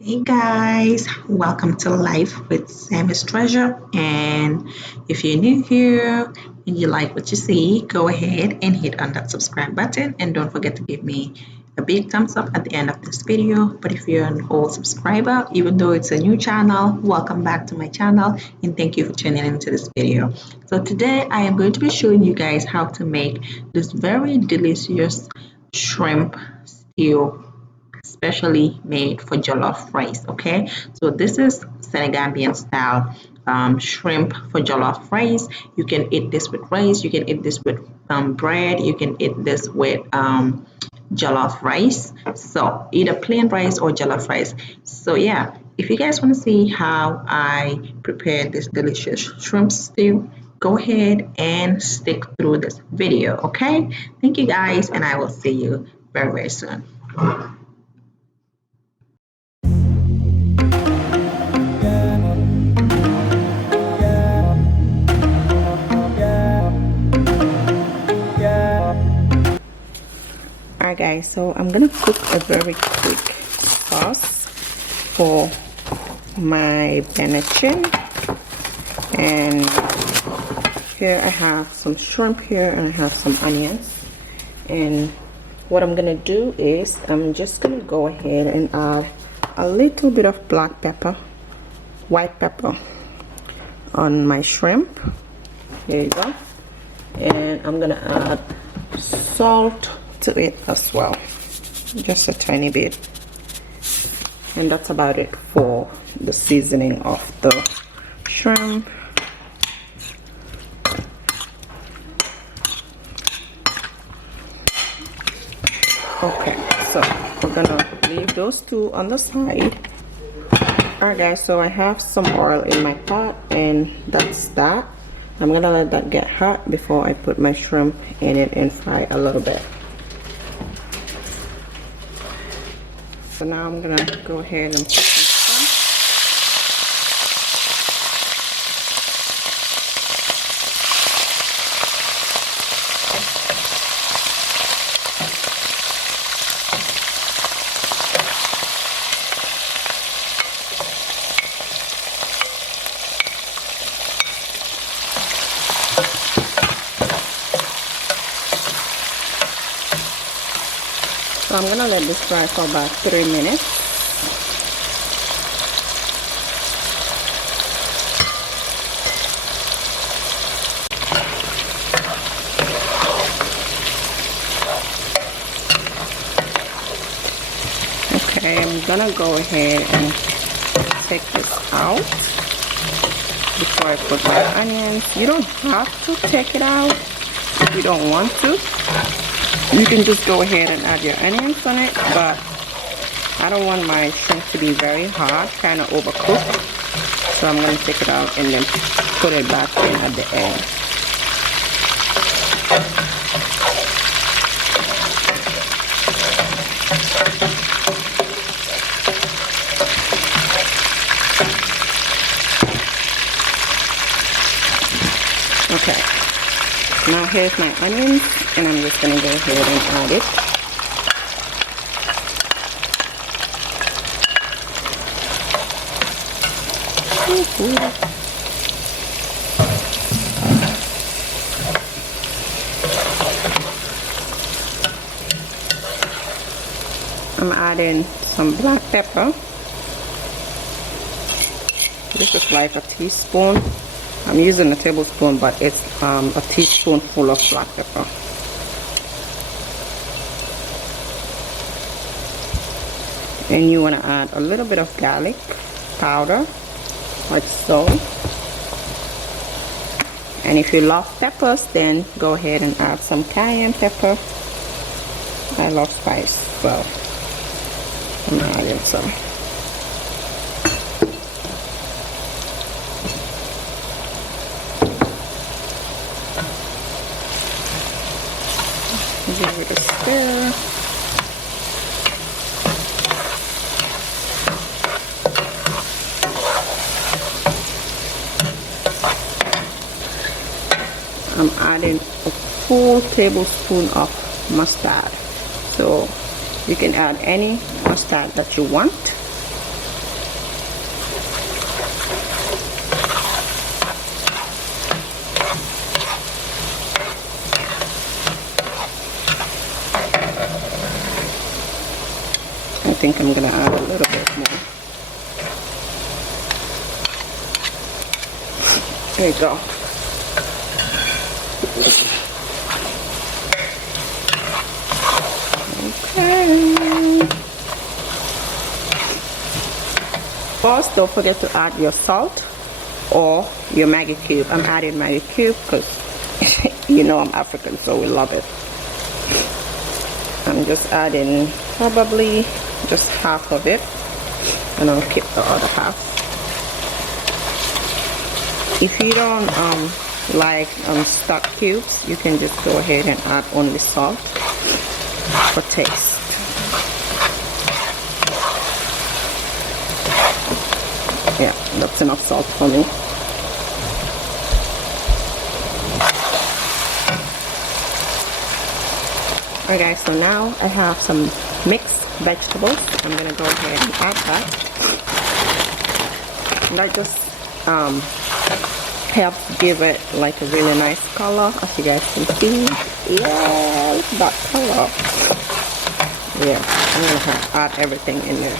Hey guys, welcome to Life with Sammy's Treasure. And if you're new here and you like what you see, go ahead and hit on that subscribe button. And don't forget to give me a big thumbs up at the end of this video. But if you're an old subscriber, even though it's a new channel, welcome back to my channel and thank you for tuning into this video. So today I am going to be showing you guys how to make this very delicious shrimp stew, specially made for jollof rice. Okay, so this is Senegambian style shrimp for jollof rice. You can eat this with rice, you can eat this with bread, you can eat this with jollof rice, so either plain rice or jollof rice. So yeah, if you guys want to see how I prepare this delicious shrimp stew, go ahead and stick through this video. Okay, thank you guys, and I will see you very soon. Alright guys, so I'm gonna cook a very quick sauce for my banachin, and here I have some shrimp here and I have some onions. And what I'm gonna do is I'm just gonna go ahead and add a little bit of black pepper, white pepper on my shrimp. Here you go. And I'm gonna add salt to it as well, just a tiny bit, and that's about it for the seasoning of the shrimp. Okay, so we're gonna leave those two on the side. Alright guys, so I have some oil in my pot, and that's that. I'm gonna let that get hot before I put my shrimp in it and fry a little bit. So now I'm gonna go ahead and put some shrimp. So I'm gonna let this fry for about 3 minutes. Okay, I'm gonna go ahead and take this out before I put my onions. You don't have to take it out if you don't want to. You can just go ahead and add your onions on it, but I don't want my shrimp to be very hot, kind of overcooked. So I'm going to take it out and then put it back in at the end. Okay, now here's my onions, and I'm just going to go ahead and add it. I'm adding some black pepper. This is like a teaspoon. I'm using a tablespoon, but it's a teaspoonful of black pepper. And you want to add a little bit of garlic powder, like so. And if you love peppers, then go ahead and add some cayenne pepper. I love spice, so I'm adding some. Give it a stir. I'm adding a full tablespoon of mustard. So you can add any mustard that you want. think I'm gonna add a little bit more. There you go. Okay. First, don't forget to add your salt or your Maggi cube. I'm adding Maggi cube because you know I'm African, so we love it. I'm just adding probably just half of it, and I'll keep the other half. If you don't like stock cubes, you can just go ahead and add only salt for taste. Yeah, that's enough salt for me. Alright guys, so now I have some mixed vegetables. I'm gonna go ahead and add that. And that just helps give it like a really nice color, as you guys can see. Yeah, look at that color. Yeah, I'm gonna add everything in there.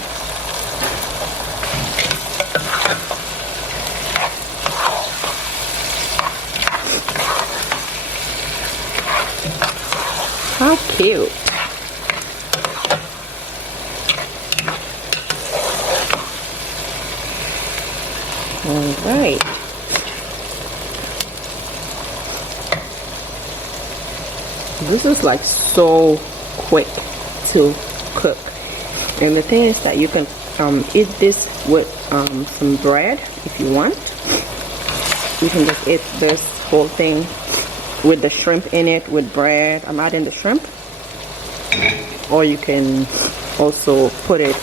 How cute. Alright. This is like so quick to cook. And the thing is that you can eat this with some bread if you want. You can just eat this whole thing with the shrimp in it with bread. I'm adding the shrimp, or you can also put it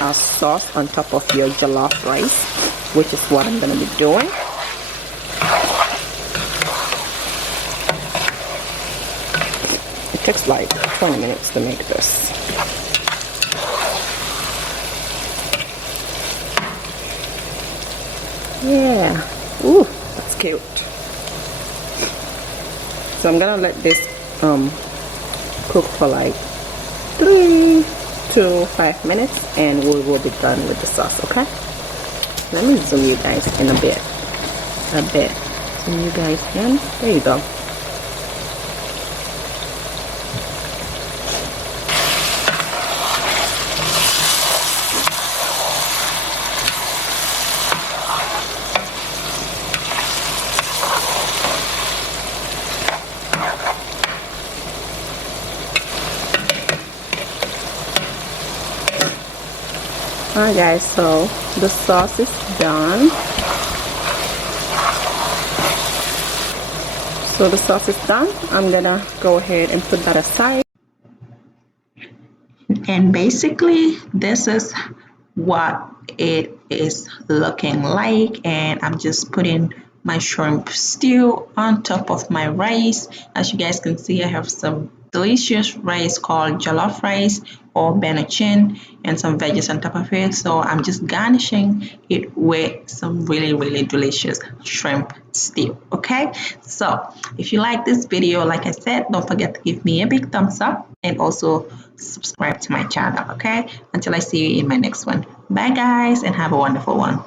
as sauce on top of your jollof rice, which is what I'm going to be doing. It takes like 20 minutes to make this. Yeah, ooh, that's cute. So I'm gonna let this cook for like 3 to 5 minutes, and we will be done with the sauce. Okay, let me zoom you guys in a bit. Zoom you guys in. There you go. Alright guys, so the sauce is done. So the sauce is done. I'm gonna go ahead and put that aside. And basically this is what it is looking like, and I'm just putting my shrimp stew on top of my rice. As you guys can see, I have some delicious rice called jollof rice or banachin, and some veggies on top of it. So I'm just garnishing it with some really delicious shrimp stew. Okay, so if you like this video, like I said, don't forget to give me a big thumbs up and also subscribe to my channel. Okay, until I see you in my next one. Bye guys, and have a wonderful one.